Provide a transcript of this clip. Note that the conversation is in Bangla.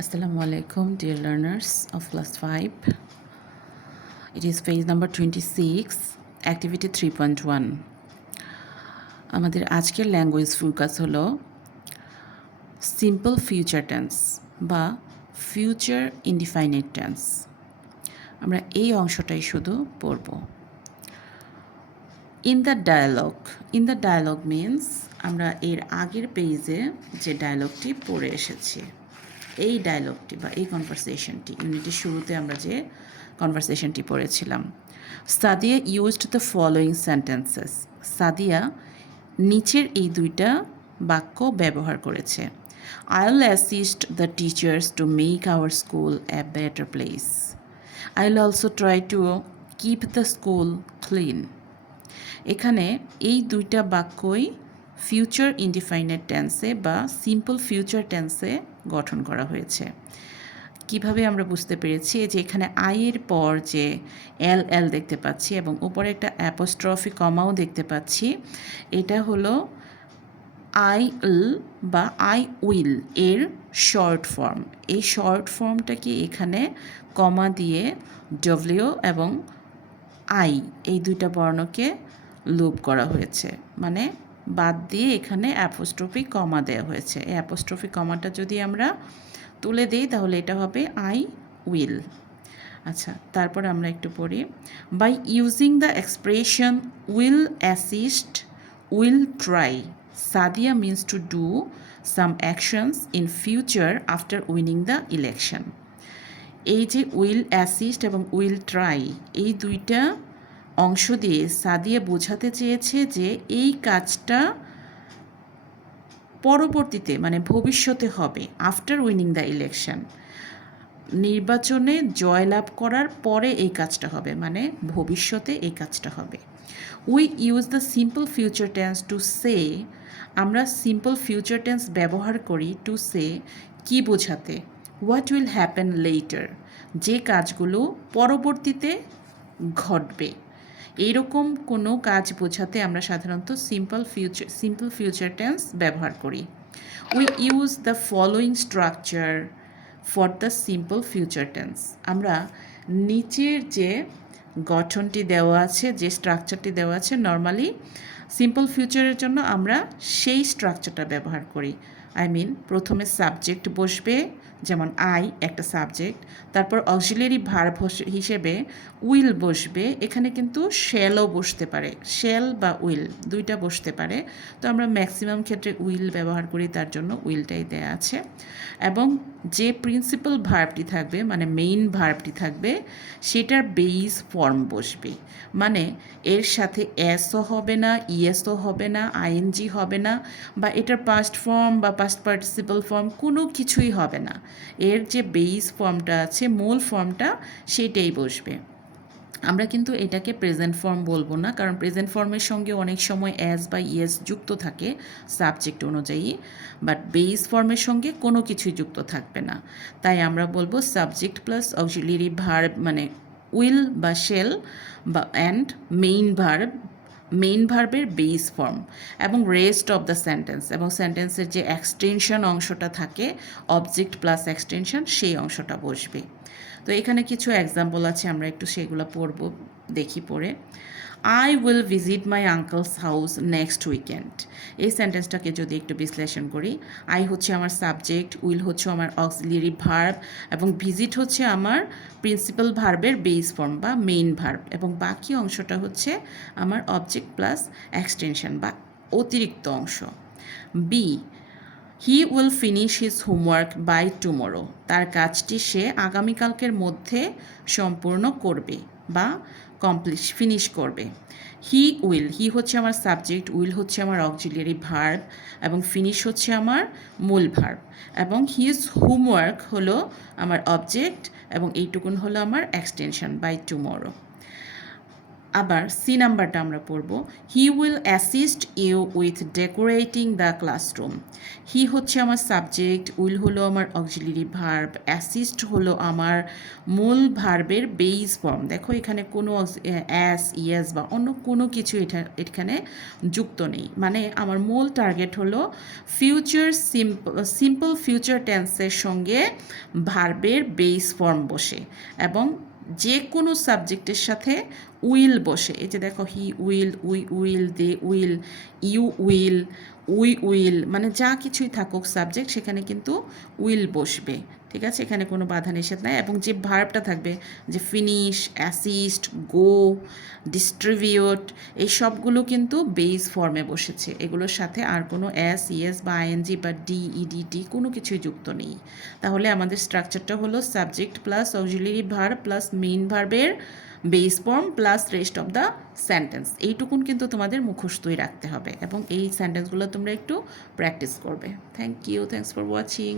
Assalamu alaikum, dear learners of class 5. It is page number 26, activity 3.1. আমাদের আজকের ল্যাঙ্গুয়েজ ফোকাস হলো সিম্পল ফিউচার টেন্স বা ফিউচার ইনডিফাইনাইট টেন্স। আমরা এই অংশটাই শুধু পড়ব। ইন দ্য ডায়ালগ মিন্স আমরা এর আগের পেজে যে ডায়ালগটি পড়ে এসেছি, এই ডায়লগটি বা এই কনভারসেশনটি ইউনিটের শুরুতে আমরা যে কনভারসেশনটি পড়েছিলাম। Sadia used the following sentences. Sadia নিচের এই দুইটা বাক্য ব্যবহার করেছে। I will assist the teachers to make our school a better place. I will also try to keep the school clean. এখানে এই দুইটা বাক্যই ফিউচার ইনডিফাইনাইট টেন্সে বা সিম্পল ফিউচার টেন্সে গঠন করা হয়েছে। কিভাবে আমরা বুঝতে পেরেছি যে এখানে আইয়ের পর যে এল দেখতে পাচ্ছি এবং উপরে একটা অ্যাপোস্ট্রফি কমাও দেখতে পাচ্ছি, এটা হলো আই উইল বা আই উইল এর শর্ট ফর্ম। এই শর্ট ফর্মটাকে এখানে কমা দিয়ে ডব্লিউ এবং আই এই দুইটা বর্ণকে লুপ করা হয়েছে, মানে বাদ দিয়ে এখানে অ্যাপোস্ট্রফি কমা দেওয়া হয়েছে। এই অ্যাপোস্ট্রফি কমাটা যদি আমরা তুলে দিই তাহলে এটা হবে আই উইল। আচ্ছা, তারপর আমরা একটু পড়ি। By using the expression will assist, will try, Sadia means to do some actions in future after winning the election. এই যে উইল অ্যাসিস্ট এবং উইল ট্রাই এই দুইটা অংশ দিয়ে সাদিয়া বোঝাতে চেয়েছে যে এই কাজটা পরবর্তীতে মানে ভবিষ্যতে হবে, আফটার উইনিং দ্য ইলেকশন, নির্বাচনে জয়লাভ করার পরে এই কাজটা হবে, মানে ভবিষ্যতে এই কাজটা হবে। We use the simple future tends to say, আমরা সিম্পল ফিউচার টেন্স ব্যবহার করি টু সে কি বোঝাতে, হোয়াট উইল হ্যাপেন লেটার, যে কাজগুলো পরবর্তীতে ঘটবে, এইরকম কোনো কাজ বোঝাতে আমরা সাধারণত সিম্পল ফিউচার টেন্স ব্যবহার করি। We use the following structure for the simple future tense. আমরা নিচের যে গঠনটি দেওয়া আছে, যে স্ট্রাকচারটি দেওয়া আছে, নর্মালি সিম্পল ফিউচারের জন্য আমরা সেই স্ট্রাকচারটা ব্যবহার করি। প্রথমে সাবজেক্ট বসবে, যেমন আই একটা সাবজেক্ট, তারপর অক্সিলিয়ারি ভার্ব হিসেবে উইল বসবে। এখানে কিন্তু শ্যালও বসতে পারে, শ্যাল বা উইল দুইটা বসতে পারে, তো আমরা ম্যাক্সিমাম ক্ষেত্রে উইল ব্যবহার করি, তার জন্য উইলটাই দেয়া আছে। এবং যে প্রিন্সিপাল ভার্বটি থাকবে, মানে মেইন ভার্বটি থাকবে, সেটার বেইস ফর্ম বসবে, মানে এর সাথে এসও হবে না, ইএসও হবে না, আইএনজি হবে না, বা এটার পাস্ট ফর্ম বা পাস্ট পার্টিসিপাল ফর্ম কোনো কিছুই হবে না। এর যে বেইস ফর্মটা আছে, মূল ফর্মটা, সেটাই বসবে। আমরা কিন্তু এটাকে প্রেজেন্ট ফর্ম বলবো না, কারণ প্রেজেন্ট ফর্মের সঙ্গে অনেক সময় অ্যাজ বা ইয়েস যুক্ত থাকে সাবজেক্ট অনুযায়ী, বাট বেইস ফর্মের সঙ্গে কোনো কিছুই যুক্ত থাকবে না। তাই আমরা বলবো সাবজেক্ট প্লাস অক্সিলিয়ারি ভার্ব, মানে উইল বা শেল বা অ্যান্ড মেইন ভার্বের বেইস ফর্ম এবং রেস্ট অফ দ্য সেন্টেন্স, এবং সেন্টেন্সের যে এক্সটেনশন অংশটা থাকে, অবজেক্ট প্লাস এক্সটেনশন, সেই অংশটা বসবে। তো এখানে কিছু এক্সাম্পল আছে, আমরা একটু সেগুলো পড়ব, দেখি পড়ে। I will visit my uncle's house next weekend. এই সেন্টেন্সটাকে যদি একটু বিশ্লেষণ করি, আই হচ্ছে আমার সাবজেক্ট, উইল হচ্ছে আমার অক্সিলিয়ারি ভার্ব, এবং ভিজিট হচ্ছে আমার প্রিন্সিপাল ভার্বের বেস ফর্ম বা মেইন ভার্ব, এবং বাকি অংশটা হচ্ছে আমার অবজেক্ট প্লাস এক্সটেনশন বা অতিরিক্ত অংশ। B, he will finish his homework by tomorrow. তার কাজটি সে আগামীকালকের মধ্যে সম্পূর্ণ করবে বা ফিনিশ করবে। হি হচ্ছে আমার সাবজেক্ট, উইল হচ্ছে আমার অক্সিলিয়ারি ভার্ব, এবং ফিনিশ হচ্ছে আমার মূল ভার্ব, এবং হিজ হোমওয়ার্ক হলো আমার অবজেক্ট, এবং এইটুকুন হলো আমার এক্সটেনশন বাই টুমোরো। আবার সি নাম্বারটা আমরা পড়ব, he will assist you with decorating the classroom. He হচ্ছে আমার সাবজেক্ট, উইল হলো আমার অক্সিলারি ভার্ব, অ্যাসিস্ট হলো আমার মূল ভার্বের বেস ফর্ম। দেখো এখানে কোনো অ্যাস, ইয়েস বা অন্য কোনো কিছু এখানে যুক্ত নেই, মানে আমার মূল টার্গেট হলো ফিউচার সিম্পল ফিউচার টেন্সের সঙ্গে ভার্বের বেস ফর্ম বসে এবং যে কোনো সাবজেক্টের সাথে উইল বসে। এই যে দেখো, he will, we will, they will, you will, we will, মানে যা কিছুই থাকুক সাবজেক্ট সেখানে কিন্তু উইল বসবে। ঠিক আছে, এখানে কোনো বাধা নিষেধ নাই। এবং যে ভার্বটা থাকবে, যে ফিনিশ, অ্যাসিস্ট, গো, ডিস্ট্রিবিউট, এই সবগুলো কিন্তু বেস ফর্মে বসেছে। এগুলোর সাথে আর কোনো এস, ইএস বা আইএনজি বা ডি, ইডিটি কোনো কিছুই যুক্ত নেই। তাহলে আমাদের স্ট্রাকচারটা হলো subject plus auxiliary verb plus main ভার্বের base form plus rest of the sentence. এইটুকুন কিন্তু তোমাদের মুখস্থই রাখতে হবে এবং এই সেন্টেন্সগুলো তোমরা একটু প্র্যাকটিস করবে। Thank you, thanks for watching.